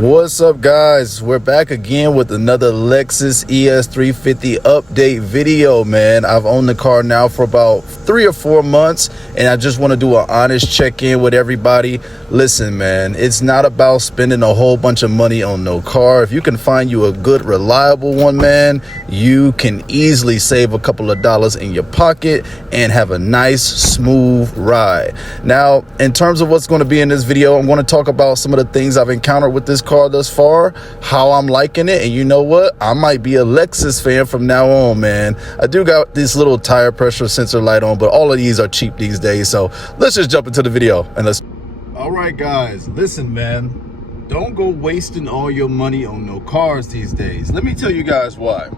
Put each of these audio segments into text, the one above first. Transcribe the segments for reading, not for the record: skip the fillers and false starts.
What's up, guys? We're back again with another Lexus ES350 update video, man. I've owned the car now for about 3 or 4 months, and I just want to do an honest check-in with everybody. Listen, man, it's not about spending a whole bunch of money on no car. If you can find you a good, reliable one, man, you can easily save a couple of dollars in your pocket and have a nice, smooth ride. Now, in terms of what's going to be in this video, I'm going to talk about some of the things I've encountered with this car thus far, how I'm liking it, and you know what? I might be a Lexus fan from now on, man. I do got this little tire pressure sensor light on, but all of these are cheap these days. So let's just jump into the video and let's. All right, guys, listen, man. Don't go wasting all your money on no cars these days. Let me tell you guys why.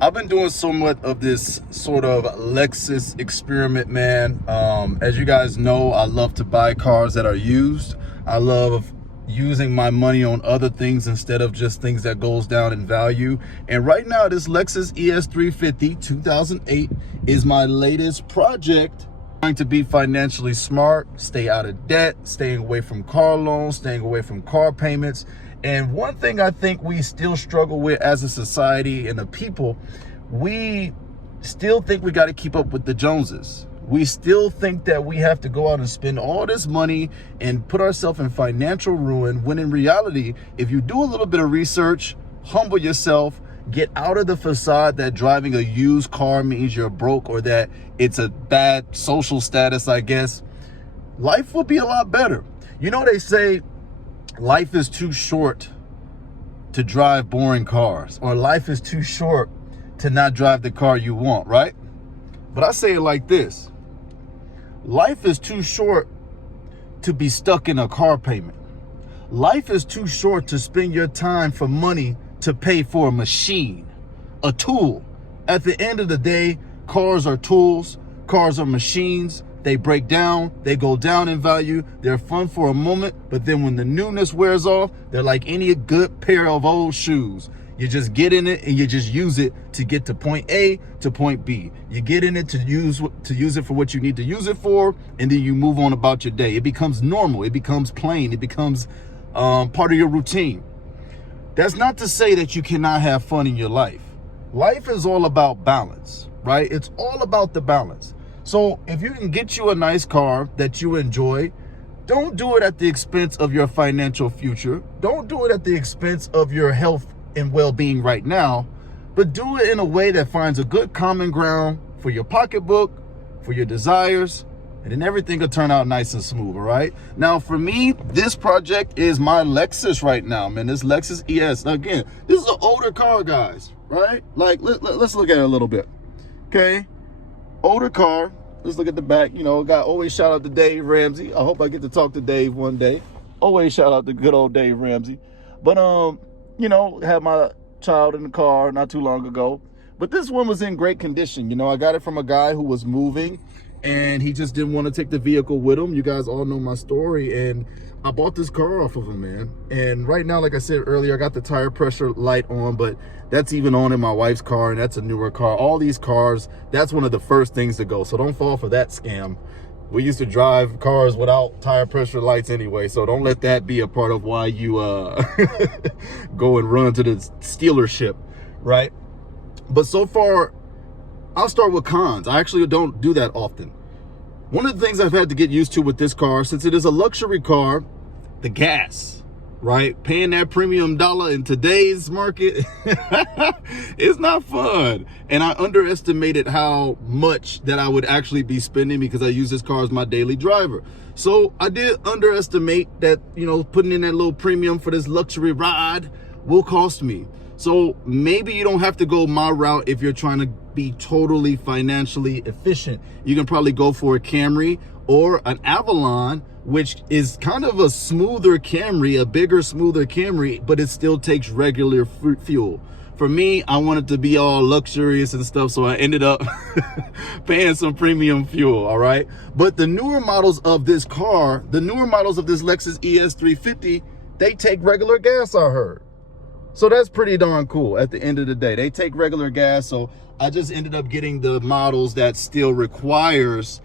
I've been doing somewhat of this sort of Lexus experiment, man. As you guys know, I love to buy cars that are used. I love using my money on other things instead of just things that goes down in value. And right now, this Lexus ES350 2008 is my latest project. Trying to be financially smart, stay out of debt, staying away from car loans, staying away from car payments. And one thing I think we still struggle with as a society and the people, we still think we got to keep up with the Joneses. We still think that we have to go out and spend all this money and put ourselves in financial ruin, when in reality, if you do a little bit of research, humble yourself, get out of the facade that driving a used car means you're broke or that it's a bad social status, I guess, life will be a lot better. You know, they say life is too short to drive boring cars, or life is too short to not drive the car you want, right? But I say it like this. Life is too short to be stuck in a car payment. Life is too short to spend your time for money to pay for a machine, a tool. At the end of the day, cars are tools, cars are machines. They break down, they go down in value, they're fun for a moment, but then when the newness wears off, they're like any good pair of old shoes. You just get in it and you just use it to get to point A to point B. You get in it to use it for what you need to use it for, and then you move on about your day. It becomes normal, it becomes plain, it becomes part of your routine. That's not to say that you cannot have fun in your life. Life is all about balance, right? It's all about the balance. So if you can get you a nice car that you enjoy, don't do it at the expense of your financial future. Don't do it at the expense of your health and well-being right now, but do it in a way that finds a good common ground for your pocketbook, for your desires, and then everything will turn out nice and smooth, all right? Now, for me, this project is my Lexus right now, man. This Lexus ES. Now, again, this is an older car, guys, right? Like, let's look at it a little bit, okay? Older car. Let's look at the back. You know, always shout out to Dave Ramsey. I hope I get to talk to Dave one day. Always shout out to good old Dave Ramsey. But you know, had my child in the car not too long ago. But this one was in great condition. You know, I got it from a guy who was moving and he just didn't want to take the vehicle with him. You guys all know my story, and I bought this car off of him, man. And right now, like I said earlier, I got the tire pressure light on, but that's even on in my wife's car, and that's a newer car. All these cars, that's one of the first things to go. So don't fall for that scam. We used to drive cars without tire pressure lights anyway, so don't let that be a part of why you go and run to the dealership, right? But so far, I'll start with cons. I actually don't do that often. One of the things I've had to get used to with this car, since it is a luxury car, the gas, right? Paying that premium dollar in today's market, it's not fun. And I underestimated how much that I would actually be spending because I use this car as my daily driver. So I did underestimate that, you know, putting in that little premium for this luxury ride will cost me. So maybe you don't have to go my route if you're trying to be totally financially efficient. You can probably go for a Camry or an Avalon, which is kind of a smoother Camry, a bigger, smoother Camry, but it still takes regular fuel. For me, I wanted to be all luxurious and stuff, so I ended up paying some premium fuel, all right? But the newer models of this car, the newer models of this Lexus ES350, they take regular gas, I heard. So that's pretty darn cool at the end of the day. They take regular gas, so I just ended up getting the models that still requires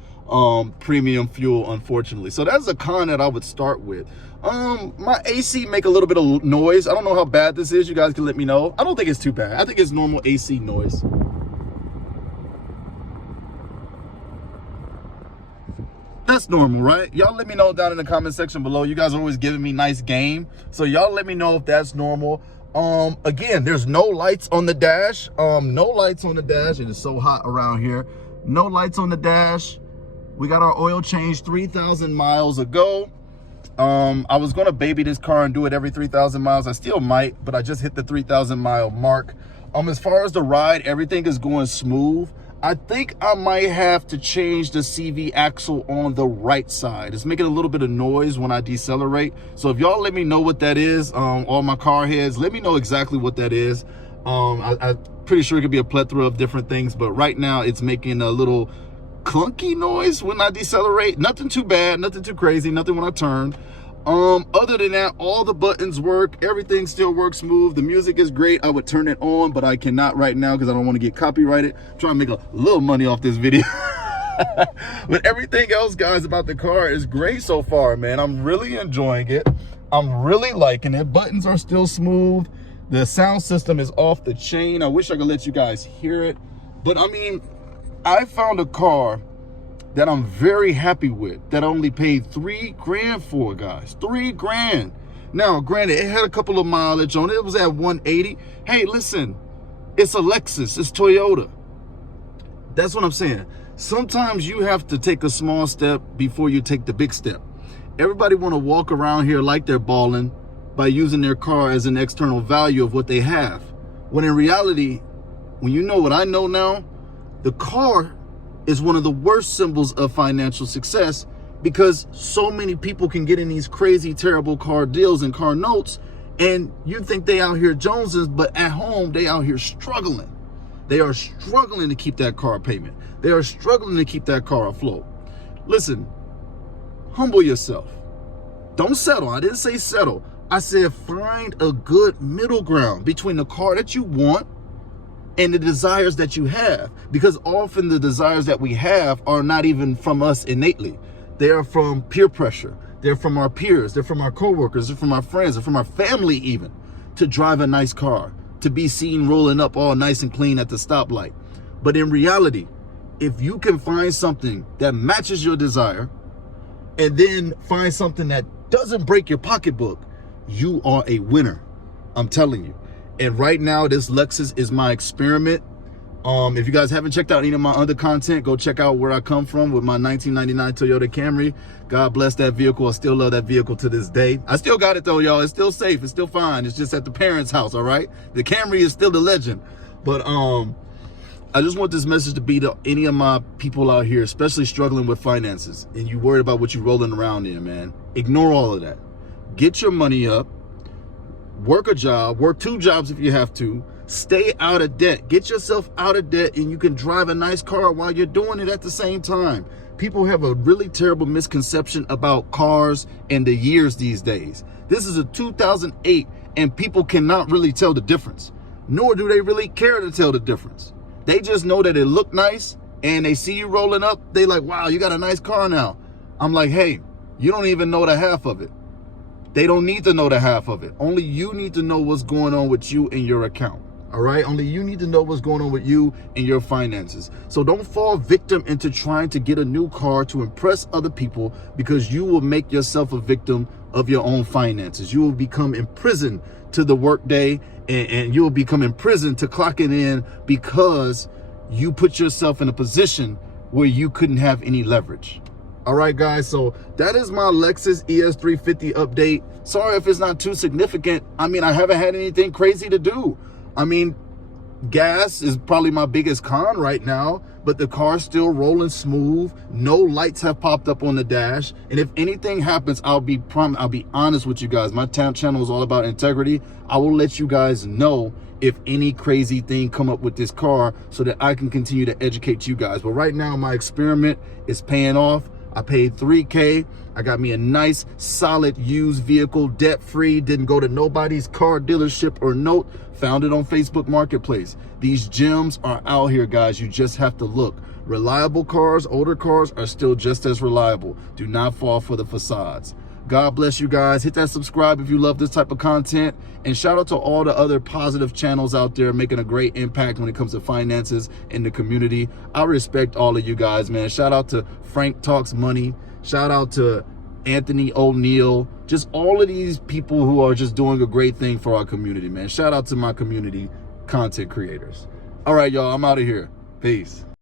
premium fuel, unfortunately. So that's a con that I would start with. My AC make a little bit of noise. I don't know how bad this is. You guys can let me know. I don't think it's too bad. I think it's normal AC noise. That's normal, right? Y'all let me know down in the comment section below. You guys are always giving me nice game, so y'all let me know if that's normal. Again, there's no lights on the dash. No lights on the dash. It is so hot around here. No lights on the dash. We got our oil change 3,000 miles ago. I was gonna baby this car and do it every 3,000 miles. I still might, but I just hit the 3,000 mile mark. As far as the ride, everything is going smooth. I think I might have to change the CV axle on the right side. It's making a little bit of noise when I decelerate. So if y'all let me know what that is, all my car heads, let me know exactly what that is. I'm pretty sure it could be a plethora of different things, but right now it's making a little clunky noise when I decelerate. Nothing too bad, nothing too crazy, nothing when I turn. Other than that, all the buttons work, everything still works smooth. The music is great. I would turn it on, but I cannot right now because I don't want to get copyrighted. I'm trying to make a little money off this video. But everything else, guys, about the car is great so far, man. I'm really enjoying it. I'm really liking it. Buttons are still smooth. The sound system is off the chain. I wish I could let you guys hear it, but I mean, I found a car that I'm very happy with, that I only paid $3 grand for, guys. $3 grand. Now, granted, it had a couple of mileage on it. It was at 180. Hey, listen, it's a Lexus. It's Toyota. That's what I'm saying. Sometimes you have to take a small step before you take the big step. Everybody want to walk around here like they're balling by using their car as an external value of what they have. When in reality, when you know what I know now, the car is one of the worst symbols of financial success, because so many people can get in these crazy, terrible car deals and car notes, and you think they out here jonesing, but at home, they out here struggling. They are struggling to keep that car payment. They are struggling to keep that car afloat. Listen, humble yourself. Don't settle. I didn't say settle. I said find a good middle ground between the car that you want and the desires that you have, because often the desires that we have are not even from us innately. They are from peer pressure. They're from our peers. They're from our coworkers. They're from our friends. They're from our family even, to drive a nice car, to be seen rolling up all nice and clean at the stoplight. But in reality, if you can find something that matches your desire and then find something that doesn't break your pocketbook, you are a winner. I'm telling you. And right now, this Lexus is my experiment. If you guys haven't checked out any of my other content, go check out where I come from with my 1999 Toyota Camry. God bless that vehicle. I still love that vehicle to this day. I still got it though, y'all. It's still safe. It's still fine. It's just at the parents' house, all right? The Camry is still the legend. But I just want this message to be to any of my people out here, especially struggling with finances, and you worried about what you're rolling around in, man. Ignore all of that. Get your money up. Work a job, work 2 jobs if you have to, stay out of debt, get yourself out of debt, and you can drive a nice car while you're doing it at the same time. People have a really terrible misconception about cars and the years these days. This is a 2008 and people cannot really tell the difference, nor do they really care to tell the difference. They just know that it looked nice and they see you rolling up. They like, wow, you got a nice car now. I'm like, hey, you don't even know the half of it. They don't need to know the half of it. Only you need to know what's going on with you and your account. All right? Only you need to know what's going on with you and your finances. So don't fall victim into trying to get a new car to impress other people, because you will make yourself a victim of your own finances. You will become imprisoned to the workday, and you will become imprisoned to clocking in because you put yourself in a position where you couldn't have any leverage. All right, guys, so that is my Lexus ES350 update. Sorry if it's not too significant. I mean, I haven't had anything crazy to do. I mean, gas is probably my biggest con right now, but the car's still rolling smooth. No lights have popped up on the dash. And if anything happens, I'll be honest with you guys. My channel is all about integrity. I will let you guys know if any crazy thing come up with this car so that I can continue to educate you guys. But right now, my experiment is paying off. I paid $3K. I got me a nice, solid used vehicle, debt-free. Didn't go to nobody's car dealership or note. Found it on Facebook Marketplace. These gems are out here, guys. You just have to look. Reliable cars, older cars are still just as reliable. Do not fall for the facades. God bless you guys. Hit that subscribe if you love this type of content. And shout out to all the other positive channels out there making a great impact when it comes to finances in the community. I respect all of you guys, man. Shout out to Frank Talks Money. Shout out to Anthony O'Neill. Just all of these people who are just doing a great thing for our community, man. Shout out to my community content creators. All right, y'all, I'm out of here. Peace.